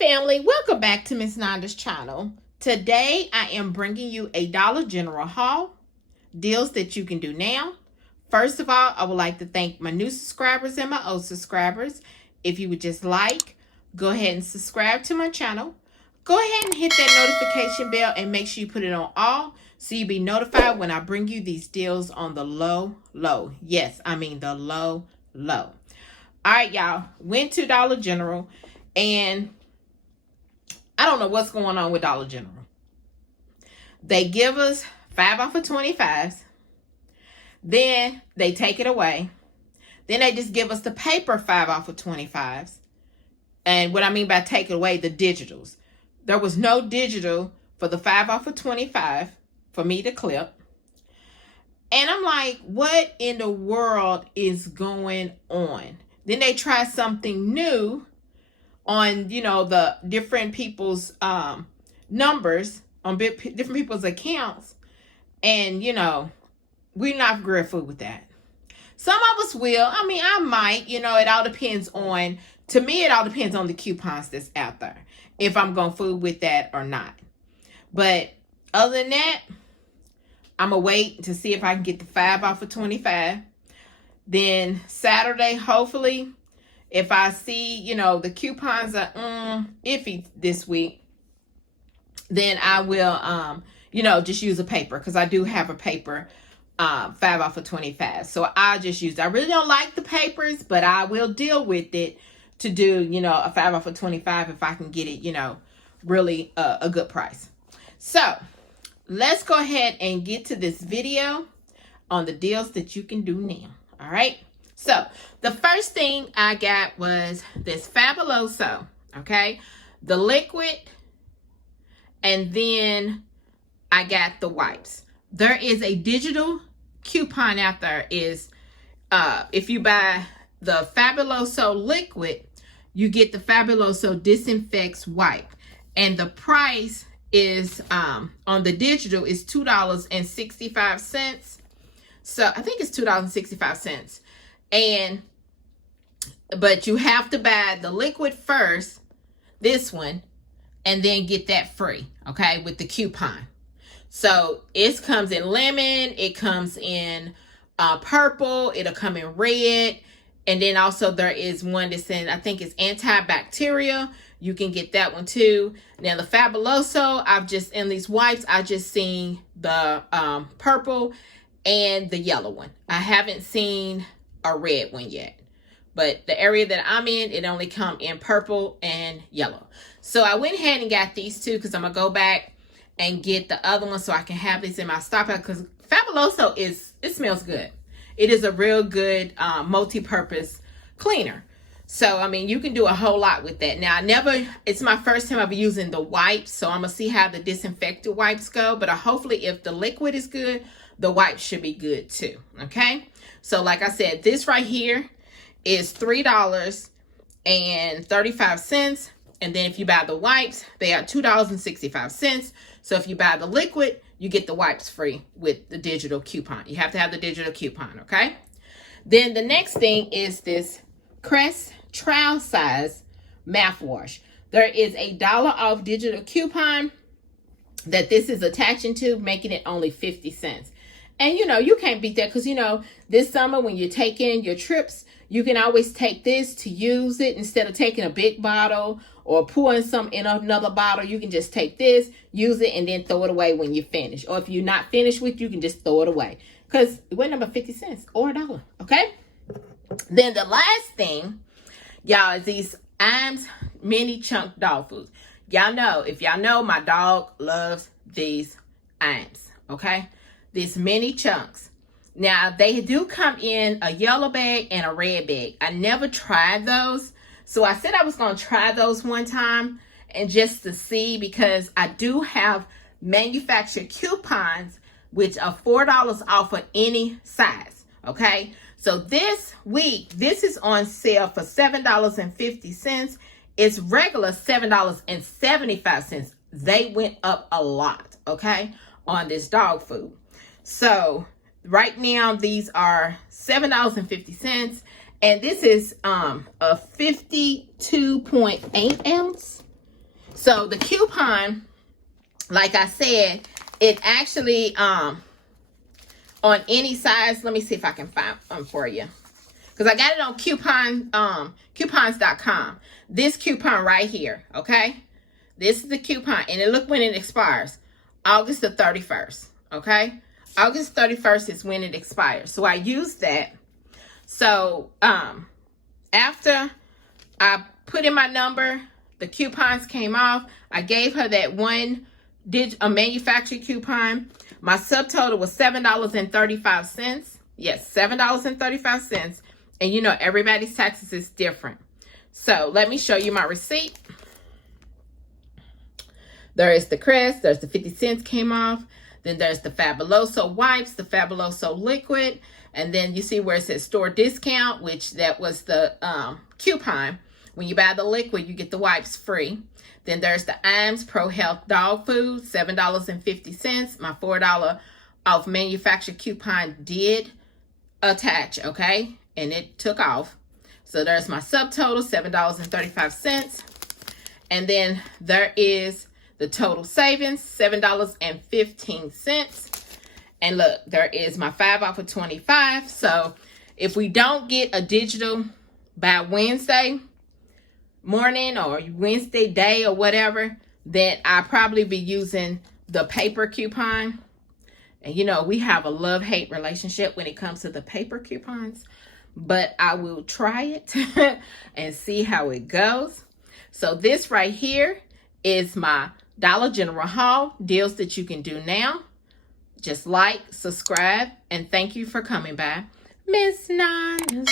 family, welcome back to Miss Nanda's channel. Today I am bringing you a Dollar General haul, deals that you can do now. First of all, I would like to thank my new subscribers and my old subscribers. If you would just like, go ahead and subscribe to my channel. Go ahead and hit that notification bell and make sure you put it on all so you'll be notified when I bring you these deals on the low. Yes, I mean the low. All right, y'all. Went to Dollar General and I don't know what's going on with Dollar General. They give us 5 off of 25s. Then they take it away. Then they just give us the paper 5 off of 25s. And what I mean by take it away, the digitals. There was no digital for the 5 off of 25 for me to clip. And I'm like, what in the world is going on? Then they try something new on, you know, the different people's numbers on different people's accounts. And, you know, we're not grateful with that. Some of us will. I mean, I might, you know, it all depends on, to me, it all depends on the coupons that's out there. If I'm going to fool with that or not. But other than that, I'm going to wait to see if I can get the 5 off of 25. Then Saturday, hopefully, if I see, you know, the coupons are iffy this week, then I will, you know, just use a paper. Because I do have a paper, 5 off of 25. So I'll just use it. I really don't like the papers, but I will deal with it to do, you know, a 5 off of 25 if I can get it, you know, really a good price. So let's go ahead and get to this video on the deals that you can do now. All right. So the first thing I got was this Fabuloso, okay? The liquid, and then I got the wipes. There is a digital coupon out there. Is if you buy the Fabuloso liquid, you get the Fabuloso Disinfects wipe. And the price is, on the digital, is $2.65. So I think it's $2.65. But you have to buy the liquid first, this one, and then get that free, okay, with the coupon. So it comes in lemon, it comes in purple, it'll come in red, and then also there is one that's in, I think it's antibacterial. You can get that one too. Now the Fabuloso, in these wipes, I just seen the purple and the yellow one. I haven't seen a red one yet. But the area that I'm in, it only come in purple and yellow. So I went ahead and got these two because I'm going to go back and get the other one so I can have these in my stockpile. Because Fabuloso it smells good. It is a real good multi-purpose cleaner. So, I mean, you can do a whole lot with that. Now, it's my first time ever using the wipes. So I'm going to see how the disinfectant wipes go. But hopefully if the liquid is good, the wipes should be good too. Okay. So like I said, this right here is $3.35. And then if you buy the wipes, they are $2.65. So if you buy the liquid, you get the wipes free with the digital coupon. You have to have the digital coupon, okay? Then the next thing is this Crest Trial Size Mouthwash. There is a $1 off digital coupon that this is attaching to, making it only 50 cents. And, you know, you can't beat that because, you know, this summer when you're taking your trips, you can always take this to use it instead of taking a big bottle or pouring some in another bottle. You can just take this, use it, and then throw it away when you're finished. Or if you're not finished with it, you can just throw it away because it went about 50 cents or $1, okay? Then the last thing, y'all, is these Iams mini chunk dog foods. Y'all know, if y'all know, my dog loves these Iams, okay? These mini chunks. Now, they do come in a yellow bag and a red bag. I never tried those. So I said I was going to try those one time and just to see, because I do have manufacturer coupons which are $4 off of any size. Okay. So this week, this is on sale for $7.50. It's regular $7.75. They went up a lot, okay, on this dog food. So right now, these are $7.50. And this is a 52.8 ounce. So the coupon, like I said, it actually on any size. Let me see if I can find one for you, because I got it on coupons.com. This coupon right here, okay? This is the coupon, and look when it expires. August the 31st, okay? August 31st is when it expires. So I used that. So after I put in my number, the coupons came off. I gave her that one manufacturer coupon. My subtotal was $7.35. Yes, $7.35. And you know, everybody's taxes is different. So let me show you my receipt. There is the crest. There's the 50 cents came off. Then there's the Fabuloso wipes, the Fabuloso liquid. And then you see where it says store discount, which that was the coupon. When you buy the liquid, you get the wipes free. Then there's the IAMS Pro Health Dog Food, $7.50. My $4 off manufacturer coupon did attach, okay? And it took off. So there's my subtotal, $7.35. And then there is the total savings, $7.15. And look, there is my 5 off of 25. So if we don't get a digital by Wednesday morning or Wednesday day or whatever, then I'll probably be using the paper coupon. And you know, we have a love-hate relationship when it comes to the paper coupons, but I will try it and see how it goes. So this right here is my Dollar General haul, deals that you can do now. Just like, subscribe, and thank you for coming by Miss Nana's channel.